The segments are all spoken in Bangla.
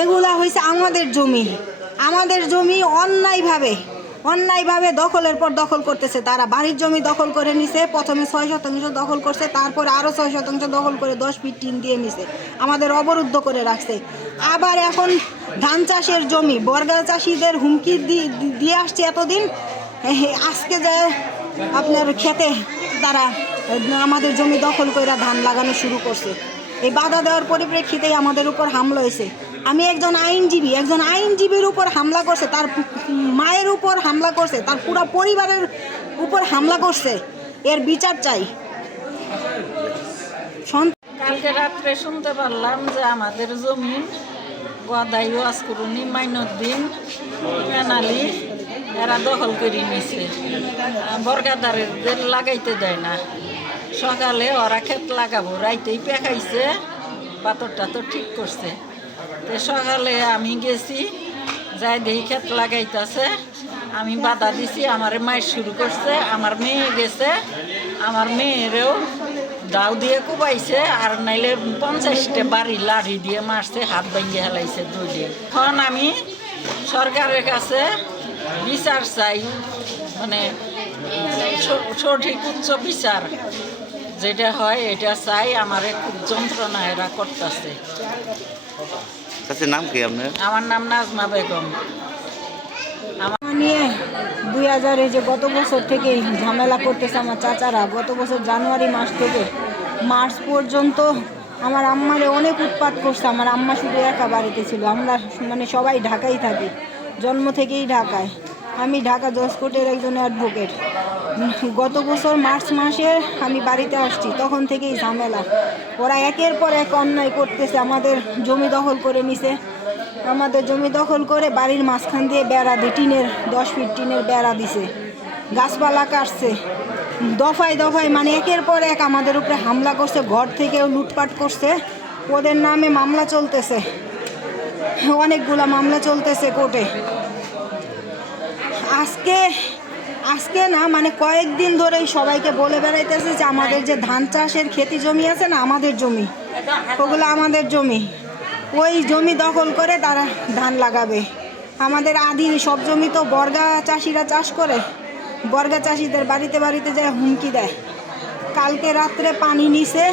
এগুলা হয়েছে আমাদের জমি, আমাদের জমি অন্যায়ভাবে দখলের পর দখল করতেছে। তারা বাড়ির জমি দখল করে নিছে, প্রথমে 6 শতাংশ দখল করছে, তারপরে আরও 6 শতাংশ দখল করে 10 ফিট টিন দিয়ে নিছে, আমাদের অবরুদ্ধ করে রাখছে। আবার এখন ধান চাষের জমি বর্গা চাষিদের হুমকি দিয়ে আসছে এতদিন, আজকে যায় আপনার খেতে তারা আমাদের জমি দখল করে ধান লাগানো শুরু করছে। এই বাধা দেওয়ার পরিপ্রেক্ষিতেই আমাদের উপর হামলা হয়েছে। আমি একজন আইনজীবীর উপর হামলা করছে, তার মায়ের উপর হামলা করছে, তার পুরো পরিবারের উপর হামলা করছে। এর বিচার চাই। কালকে রাত্রে শুনতে পারলাম যে আমাদের জমি গদাই ওয়াসকুরুনি মাইনুদ্দিন পেনালি এরা দখল করে নিছে, বর্গাদারের লাগাইতে দেয় না। সকালে ওরা ক্ষেত লাগাবো, রাইতেই পেকাইছে, পাথরটা তো ঠিক করছে। তো সকালে আমি গেছি, যাই দেখি ক্ষেত লাগাইতেছে, আমি বাধা দিছি, আমার মায়ের শুরু করছে, আমার মেয়ে গেছে, আমার মেয়েরেও দাও দিয়ে কুবাইছে, আর নাইলে 50টা বাড়ি লাঠি দিয়ে মারছে, হাত ভেঙে হেলাইছে দৌড়িয়ে। এখন আমি সরকারের কাছে বিচার চাই, মানে সঠিক উচ্চ বিচার যেটা হয় এটা চাই। আমারে খুব যন্ত্রণা এরা করতেছে। নাম কি আপনার? আমার নাম নাজমা বেগম। নিয়ে 2000 এই যে গত বছর থেকে ঝামেলা করতেছে আমার চাচারা। গত বছর জানুয়ারি মাস থেকে মার্চ পর্যন্ত আমার আম্মারে অনেক উৎপাত করছে। আমার আম্মা শুধু একা বাড়িতে ছিল, আমরা মানে সবাই ঢাকায় থাকি, জন্ম থেকেই ঢাকায়। আমি ঢাকা জজ কোর্টের একজন অ্যাডভোকেট। গত বছর মার্চ মাসে আমি বাড়িতে আসছি, তখন থেকেই ঝামেলা। ওরা একের পর এক অন্যায় করতেছে, আমাদের জমি দখল করে নিছে। আমাদের জমি দখল করে বাড়ির মাঝখান দিয়ে বেড়া দিয়ে টিনের 10 ফিট টিনের বেড়া দিছে, গাছপালা কাটছে, দফায় দফায় মানে একের পর এক আমাদের উপরে হামলা করছে। ঘর থেকেও লুটপাট করছে। ওদের নামে মামলা চলতেছে, অনেকগুলা মামলা চলতেছে কোর্টে। আজকে না মানে কয়েকদিন ধরেই সবাইকে বলে বেড়াইতেছে যে আমাদের যে ধান চাষের খেতি জমি আছে না, আমাদের জমি, ওগুলো আমাদের জমি, ওই জমি দখল করে তারা ধান লাগাবে। আমাদের আদি সব জমি তো বর্গা চাষিরা চাষ করে, বর্গা চাষিদের বাড়িতে বাড়িতে যায় হুমকি দেয়। কালকে রাত্রে পানি নিছে,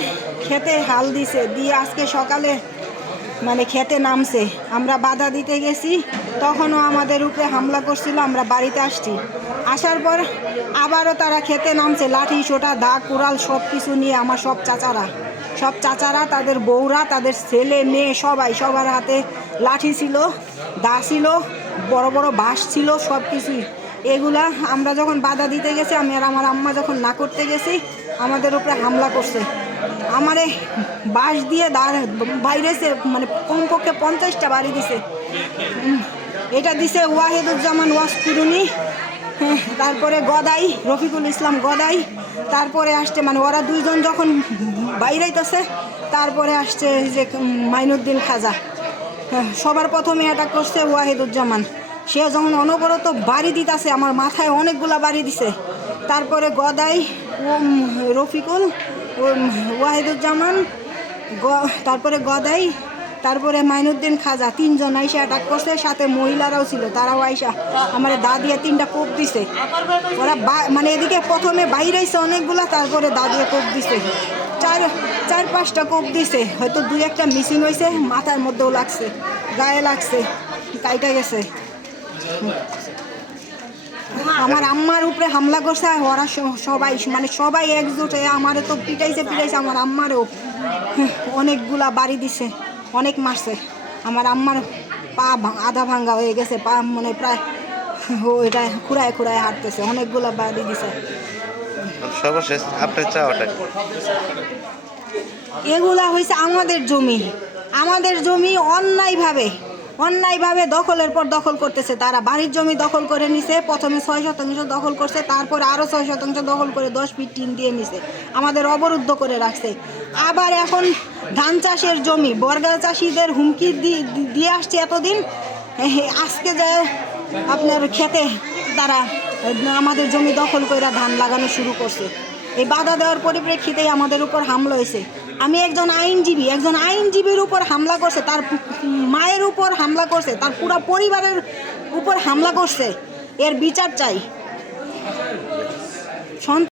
খেতে হাল দিছে, দিয়ে আজকে সকালে মানে খেতে নামছে। আমরা বাধা দিতে গেছি, তখনও আমাদের উপরে হামলা করছিল। আমরা বাড়িতে আসছি, আসার পর আবারও তারা খেতে নামছে, লাঠি সোটা দা কুড়াল সব কিছু নিয়ে। আমার সব চাচারা তাদের বউরা, তাদের ছেলে মেয়ে সবাই, সবার হাতে লাঠি ছিল, দা ছিল, বড় বড় বাঁশ ছিল, সব কিছুই। এগুলা আমরা যখন বাধা দিতে গেছি, আমি আর আমার আম্মা যখন না করতে গেছি, আমাদের উপরে হামলা করছে। আমারে বাঁশ দিয়ে বাইরেছে, মানে কমপক্ষে 50টা বাড়ি দিছে। এটা দিছে ওয়াহিদুজ্জামান ওয়াসকুরুনি, তারপরে গদাই, রফিকুল ইসলাম গদাই, তারপরে আসছে মানে ওরা দুইজন যখন বাইরেইতেছে, তারপরে আসছে যে মাইনুদ্দিন খাজা। সবার প্রথমে অ্যাটাক করছে ওয়াহিদুজ্জামান। সে যখন অনবরত বাড়ি দিতেছে, আমার মাথায় অনেকগুলা বাড়ি দিছে। তারপরে গদাই, রফিকুল, ওয়াহিদুজ্জামান, তারপরে গদাই, তারপরে মাইনুদ্দিন খাজা, 3 জন আইসা অ্যাটাক করছে, সাথে মহিলারাও ছিল, তারাও আইসা আমার দা দিয়ে 3টা কোপ দিছে। ওরা মানে এদিকে প্রথমে বাইরে আইসে অনেকগুলা, তারপরে দা দিয়ে কোপ দিছে, 4-5টা কোপ দিছে, হয়তো 2-1টা মিসিং হয়েছে, মাথার মধ্যেও লাগছে, গায়ে লাগছে, কাইটা গেছে। আমার আম্মার উপরে হামলা করছে, আর ওরা সবাই মানে সবাই একজোট হয়ে আমারে তো পিটাইছে, আমার আম্মারও অনেকগুলা বাড়ি দিছে, অনেক মারছে। আমার আম্মার পা আধা ভাঙ্গা হয়ে গেছে, পা মানে প্রায় ওইটা খুঁড়ায় খুঁড়ায় হাঁটতেছে, অনেকগুলা বাড়ি দিছে। সর্বশেষ আপনার চাওয়াটা কি? এগুলা হয়েছে আমাদের জমি অন্যায়ভাবে দখলের পর দখল করতেছে তারা। বাড়ির জমি দখল করে নিছে, প্রথমে 6% দখল করছে, তারপর আরও 6% দখল করে 10 ফিট টিন দিয়ে নিছে, আমাদের অবরুদ্ধ করে রাখছে। আবার এখন ধান চাষের জমি বর্গা চাষিদের হুমকি দিয়ে আসছে এতদিন, আজকে যায় আপনার খেতে তারা আমাদের জমি দখল করে ধান লাগানো শুরু করছে। এই বাধা দেওয়ার পরিপ্রেক্ষিতেই আমাদের উপর হামলা হয়েছে। আমি একজন আইনজীবীর উপর হামলা করছে, তার মায়ের উপর হামলা করছে, তার পুরো পরিবারের উপর হামলা করছে, এর বিচার চাই।